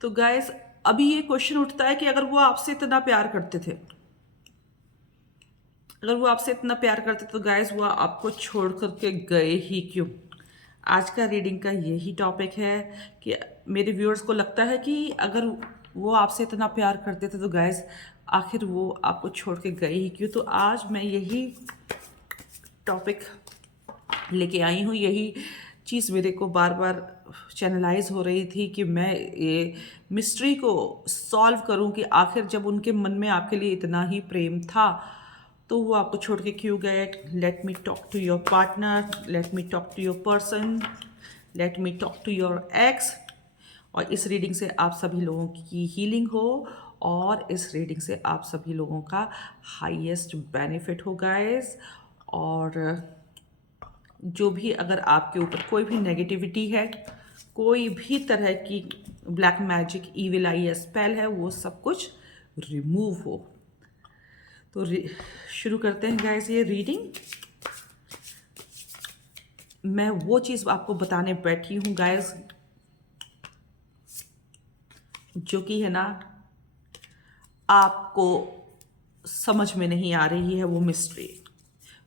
तो गाइस, अभी ये क्वेश्चन उठता है कि अगर वो आपसे इतना प्यार करते थे, अगर वो आपसे इतना प्यार करते तो गाइस वो आपको छोड़ करके गए ही क्यों। आज का रीडिंग का यही टॉपिक है कि मेरे व्यूअर्स को लगता है कि अगर वो आपसे इतना प्यार करते थे तो गाइस आखिर वो आपको छोड़ के गए ही क्यों। तो आज मैं यही टॉपिक लेके आई हूँ। यही चीज़ मेरे को बार बार चैनलाइज हो रही थी कि मैं ये मिस्ट्री को सॉल्व करूँ कि आखिर जब उनके मन में आपके लिए इतना ही प्रेम था तो वो आपको छोड़ के क्यों गए। Let me talk to your partner, let me talk to your person, let me talk to your ex. और इस रीडिंग से आप सभी लोगों की हीलिंग हो और इस रीडिंग से आप सभी लोगों का हाईएस्ट बेनिफिट हो गाइस। और जो भी अगर आपके ऊपर कोई भी नेगेटिविटी है, कोई भी तरह की ब्लैक मैजिक, ईविल आई या स्पेल है, वो सब कुछ रिमूव हो। तो शुरू करते हैं गाइस ये रीडिंग। मैं वो चीज़ आपको बताने बैठी हूँ गाइस जो कि है ना आपको समझ में नहीं आ रही है। वो मिस्ट्री,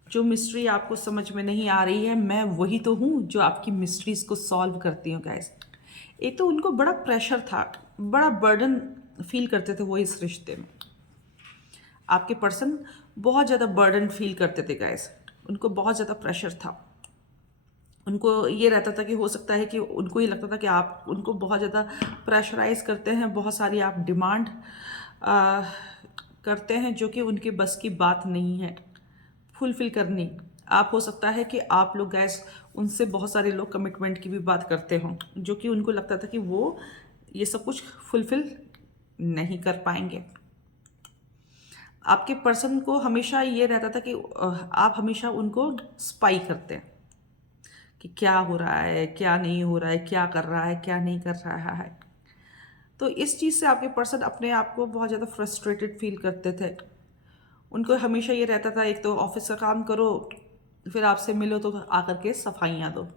जो मिस्ट्री आपको समझ में नहीं आ रही है, मैं वही तो हूँ जो आपकी मिस्ट्रीज को सॉल्व करती हूँ गाइस। एक तो उनको बड़ा प्रेशर था, बड़ा बर्डन फील करते थे वो इस रिश्ते में। आपके पर्सन बहुत ज़्यादा बर्डन फील करते थे गाइस, उनको बहुत ज़्यादा प्रेशर था। उनको ये रहता था कि हो सकता है कि उनको ये लगता था कि आप उनको बहुत ज़्यादा प्रेशराइज करते हैं, बहुत सारी आप डिमांड करते हैं जो कि उनके बस की बात नहीं है फुलफिल करनी। आप हो सकता है कि आप लोग गैस उनसे बहुत सारे लोग कमिटमेंट की भी बात करते हों जो कि उनको लगता था कि वो ये सब कुछ फुलफिल नहीं कर पाएंगे। आपके पर्सन को हमेशा ये रहता था कि आप हमेशा उनको स्पाई करते हैं कि क्या हो रहा है, क्या नहीं हो रहा है, क्या कर रहा है, क्या नहीं कर रहा है। तो इस चीज़ से आपके पर्सन अपने आप को बहुत ज़्यादा फ्रस्ट्रेटेड फील करते थे। उनको हमेशा ये रहता था एक तो ऑफिस का काम करो, फिर आपसे मिलो तो आकर के सफाइयाँ दो।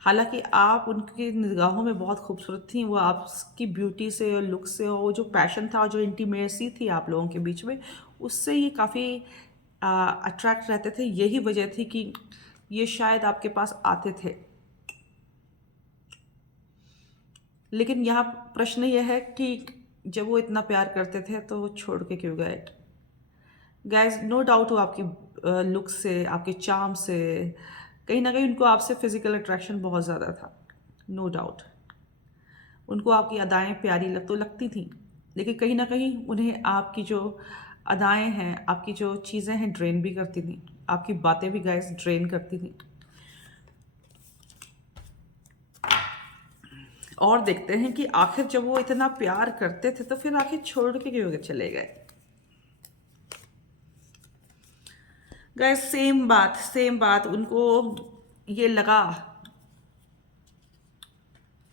हालांकि आप उनकी निगाहों में बहुत खूबसूरत थी, वो आपकी ब्यूटी से और लुक से और वो जो पैशन था और जो इंटीमेसी थी आप लोगों के बीच में, उससे ये काफ़ी अट्रैक्ट रहते थे। यही वजह थी कि ये शायद आपके पास आते थे। लेकिन यहाँ प्रश्न यह है कि जब वो इतना प्यार करते थे तो वो छोड़ के क्यों गए। गाइज नो डाउट वो आपकी लुक से, आपके चार्म से, कहीं ना कहीं उनको आपसे फिजिकल अट्रैक्शन बहुत ज़्यादा था। नो डाउट उनको आपकी अदाएं प्यारी तो लगती थी, लेकिन कहीं ना कहीं उन्हें आपकी जो अदाएं हैं, आपकी जो चीज़ें हैं, ड्रेन भी करती थी। आपकी बातें भी गाइस ड्रेन करती थी। और देखते हैं कि आखिर जब वो इतना प्यार करते थे तो फिर आखिर छोड़ के क्यों चले गए। गाइस सेम बात उनको ये लगा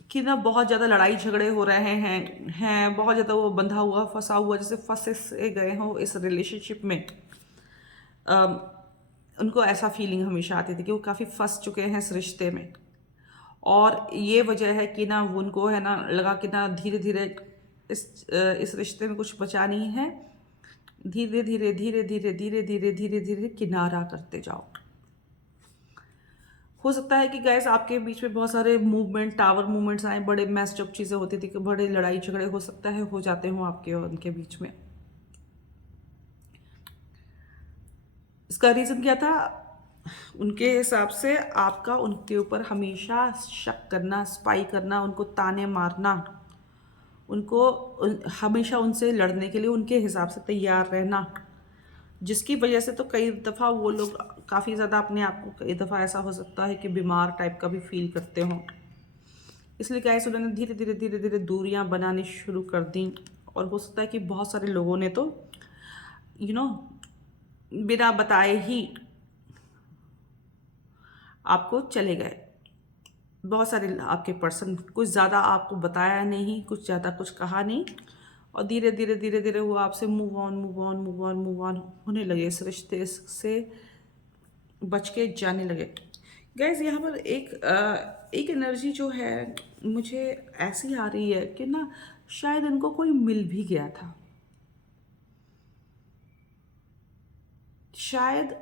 कि ना बहुत ज़्यादा लड़ाई झगड़े हो रहे हैं बहुत ज़्यादा वो बंधा हुआ फंसा हुआ जैसे फंसे से गए हों इस रिलेशनशिप में। अम, उनको ऐसा फीलिंग हमेशा आती थी कि वो काफ़ी फंस चुके हैं इस रिश्ते में। और ये वजह है कि ना वो उनको है ना लगा कि ना धीरे धीरे इस रिश्ते में कुछ बचा नहीं है। धीरे धीरे धीरे धीरे धीरे धीरे धीरे धीरे किनारा करते जाओ। हो सकता है कि गैस आपके बीच में बहुत सारे मूवमेंट, टावर मूवमेंट्स आए, बड़े मैस्ड अप चीज़ें होती थी कि बड़े लड़ाई झगड़े हो सकता है हो जाते हों आपके और उनके बीच में। इसका रीज़न क्या था? उनके हिसाब से आपका उनके ऊपर हमेशा शक करना, स्पाई करना, उनको ताने मारना, उनको हमेशा उनसे लड़ने के लिए उनके हिसाब से तैयार रहना, जिसकी वजह से तो कई दफ़ा वो लोग काफ़ी ज़्यादा अपने आप को, कई दफ़ा ऐसा हो सकता है कि बीमार टाइप का भी फील करते हों। इसलिए गाइस उन्होंने धीरे धीरे धीरे धीरे दूरियां बनानी शुरू कर दी। और हो सकता है कि बहुत सारे लोगों ने तो यू नो बिना बताए ही आपको चले गए। बहुत सारे आपके पर्सन कुछ ज़्यादा आपको बताया नहीं, कुछ ज़्यादा कुछ कहा नहीं, और धीरे धीरे धीरे धीरे वो आपसे move on move on move on move on होने लगे, इस रिश्ते से बच के जाने लगे। गैस यहाँ पर एक एनर्जी जो है मुझे ऐसी आ रही है कि ना शायद इनको कोई मिल भी गया था, शायद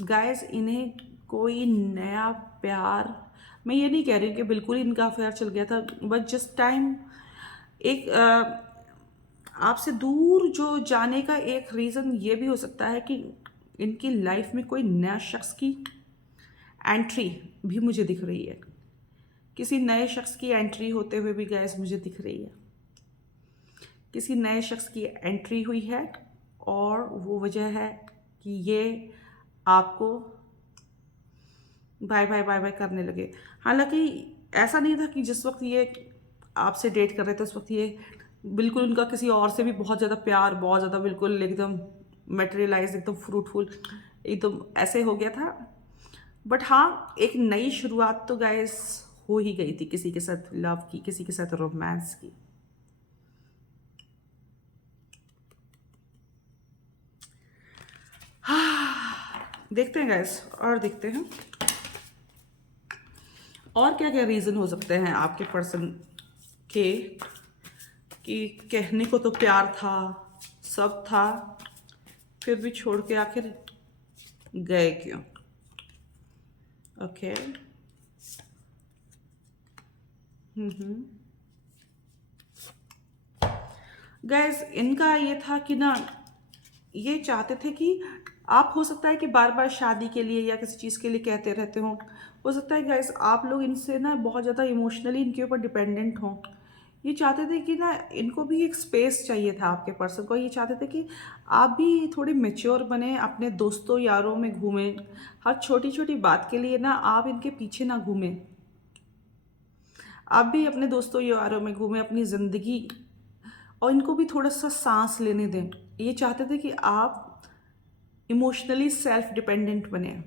गाइस इन्हें कोई नया प्यार, मैं ये नहीं कह रही हूँ कि बिल्कुल ही इनका अफेयर चल गया था, बट जिस टाइम एक आपसे दूर जो जाने का एक रीज़न ये भी हो सकता है कि इनकी लाइफ में कोई नया शख्स की एंट्री भी मुझे दिख रही है, किसी नए शख्स की एंट्री होते हुए भी गैस मुझे दिख रही है, किसी नए शख्स की एंट्री हुई है और वो वजह है कि ये आपको बाय बाय बाय बाय करने लगे। हालांकि ऐसा नहीं था कि जिस वक्त ये आपसे डेट कर रहे थे उस वक्त ये बिल्कुल उनका किसी और से भी बहुत ज़्यादा प्यार, बहुत ज़्यादा बिल्कुल एकदम मटेरियलाइज, एकदम फ्रूटफुल, एकदम ऐसे हो गया था। बट हाँ, एक नई शुरुआत तो गाइस हो ही गई थी किसी के साथ लव की, किसी के साथ रोमांस की। देखते हैं गाइस, और देखते हैं और क्या क्या रीज़न हो सकते हैं आपके पर्सन के, कि कहने को तो प्यार था, सब था, फिर भी छोड़ के आखिर गए क्यों? ओके। गैस इनका ये था कि ना ये चाहते थे कि आप, हो सकता है कि बार बार शादी के लिए या किसी चीज़ के लिए कहते रहते हो सकता है गैस आप लोग इनसे ना बहुत ज़्यादा इमोशनली इनके ऊपर डिपेंडेंट हों। ये चाहते थे कि ना इनको भी एक स्पेस चाहिए था आपके पर्सन को, ये चाहते थे कि आप भी थोड़े मेच्योर बने, अपने दोस्तों यारों में घूमें, हर छोटी छोटी बात के लिए ना आप इनके पीछे ना घूमें, आप भी अपने दोस्तों यारों में घूमें अपनी ज़िंदगी, और इनको भी थोड़ा सा सांस लेने दें। ये चाहते थे कि आप इमोशनली सेल्फ डिपेंडेंट बने,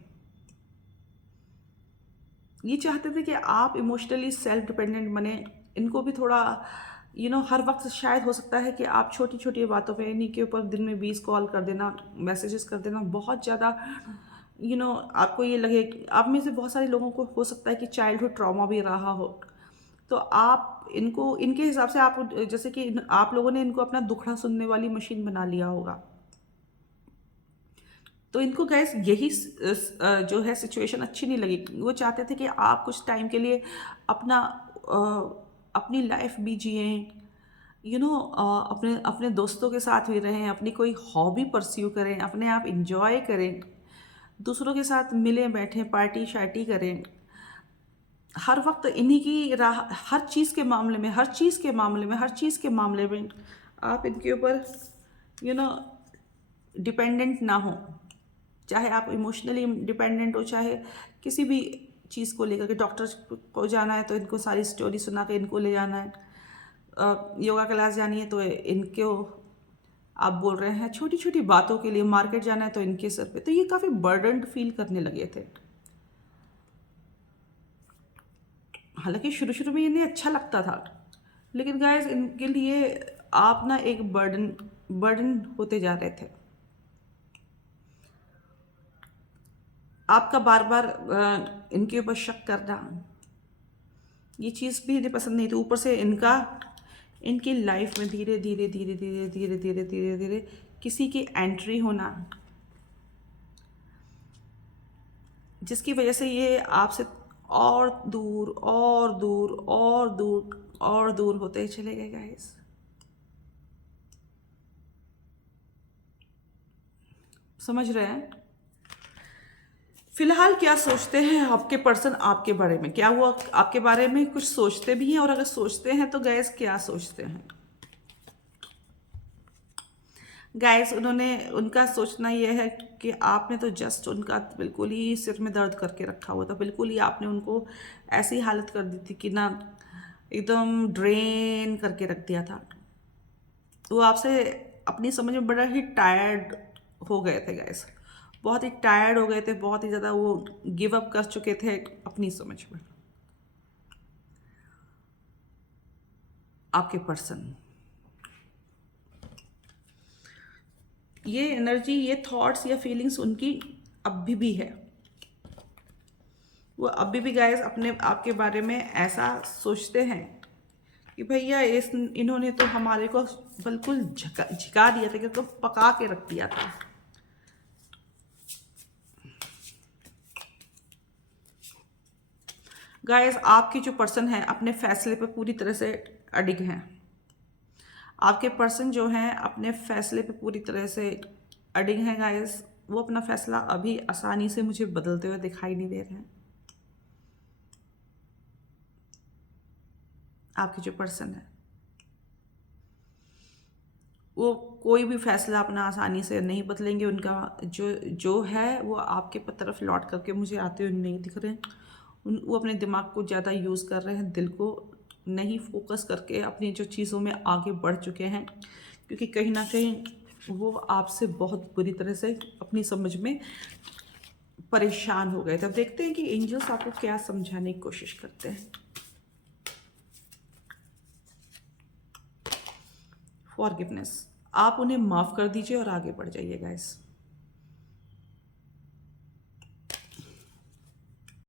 ये चाहते थे कि आप इमोशनली सेल्फ डिपेंडेंट बने। इनको भी थोड़ा हर वक्त शायद हो सकता है कि आप छोटी छोटी बातों पे इन्हीं के ऊपर दिन में 20 कॉल कर देना, मैसेजेस कर देना, बहुत ज़्यादा आपको ये लगे, आप में से बहुत सारे लोगों को हो सकता है कि चाइल्डहुड ट्रॉमा भी रहा हो, तो आप इनको इनके हिसाब से आप जैसे कि आप लोगों ने इनको अपना दुखड़ा सुनने वाली मशीन बना लिया होगा। तो इनको गैस यही जो है सिचुएशन अच्छी नहीं लगी। वो चाहते थे कि आप कुछ टाइम के लिए अपना अपनी लाइफ भी जिएं, अपने अपने दोस्तों के साथ भी रहें, अपनी कोई हॉबी परस्यू करें, अपने आप इंजॉय करें, दूसरों के साथ मिलें बैठें, पार्टी शार्टी करें। हर वक्त इन्हीं की राह, हर चीज़ के मामले में, हर चीज़ के मामले में, हर चीज़ के मामले में आप इनके ऊपर यू नो डिपेंडेंट ना हो, चाहे आप इमोशनली डिपेंडेंट हो, चाहे किसी भी चीज़ को लेकर के डॉक्टर को जाना है तो इनको सारी स्टोरी सुना के इनको ले जाना है, योगा क्लास जानी है तो इनको आप बोल रहे हैं, छोटी छोटी बातों के लिए मार्केट जाना है तो इनके सर पे, तो ये काफ़ी बर्डन्ड फील करने लगे थे। हालांकि शुरू शुरू में इन्हें अच्छा लगता था, लेकिन गाइस इनके लिए आप ना एक बर्डन बर्डन होते जा रहे थे। आपका बार बार इनके ऊपर शक करना, ये चीज़ भी इन्हें पसंद नहीं थी। ऊपर से इनका इनकी लाइफ में धीरे धीरे धीरे धीरे धीरे धीरे धीरे धीरे किसी की एंट्री होना, जिसकी वजह से ये आपसे और दूर और दूर और दूर और दूर होते चले गए गाइस। समझ रहे हैं? फिलहाल क्या सोचते हैं आपके पर्सन आपके बारे में? क्या वो आपके बारे में कुछ सोचते भी हैं? और अगर सोचते हैं तो गैस क्या सोचते हैं? गैस उन्होंने, उनका सोचना यह है कि आपने तो जस्ट उनका बिल्कुल ही सिर में दर्द करके रखा हुआ था, बिल्कुल ही आपने उनको ऐसी हालत कर दी थी कि ना एकदम ड्रेन करके रख दिया था। वो आपसे अपनी समझ में बड़ा ही टायर्ड हो गए थे गैस, बहुत ही टायर्ड हो गए थे, बहुत ही ज़्यादा वो गिव अप कर चुके थे अपनी समझ में। आपके पर्सन, ये एनर्जी, ये थॉट्स या फीलिंग्स उनकी अभी भी है। वो अभी भी गाइस अपने आपके बारे में ऐसा सोचते हैं कि भैया इस इन्होंने तो हमारे को बिल्कुल झिका दिया था कि तो पका के रख दिया था। गाइस आपकी जो पर्सन है अपने फैसले पे पूरी तरह से अडिग हैं। आपके पर्सन जो हैं अपने फैसले पे पूरी तरह से अडिग हैं गाइस। वो अपना फैसला अभी आसानी से मुझे बदलते हुए दिखाई नहीं दे रहे हैं। आपके जो पर्सन है वो कोई भी फैसला अपना आसानी से नहीं बदलेंगे। उनका जो जो है वो आपके तरफ लौट करके मुझे आते हुए नहीं दिख रहे हैं। वो अपने दिमाग को ज़्यादा यूज़ कर रहे हैं, दिल को नहीं फोकस करके अपनी जो चीज़ों में आगे बढ़ चुके हैं, क्योंकि कहीं ना कहीं वो आपसे बहुत बुरी तरह से अपनी समझ में परेशान हो गए थे। अब देखते हैं कि एंजल्स आपको क्या समझाने की कोशिश करते हैं। फॉरगिवनेस, आप उन्हें माफ़ कर दीजिए और आगे बढ़ जाइए गाइस।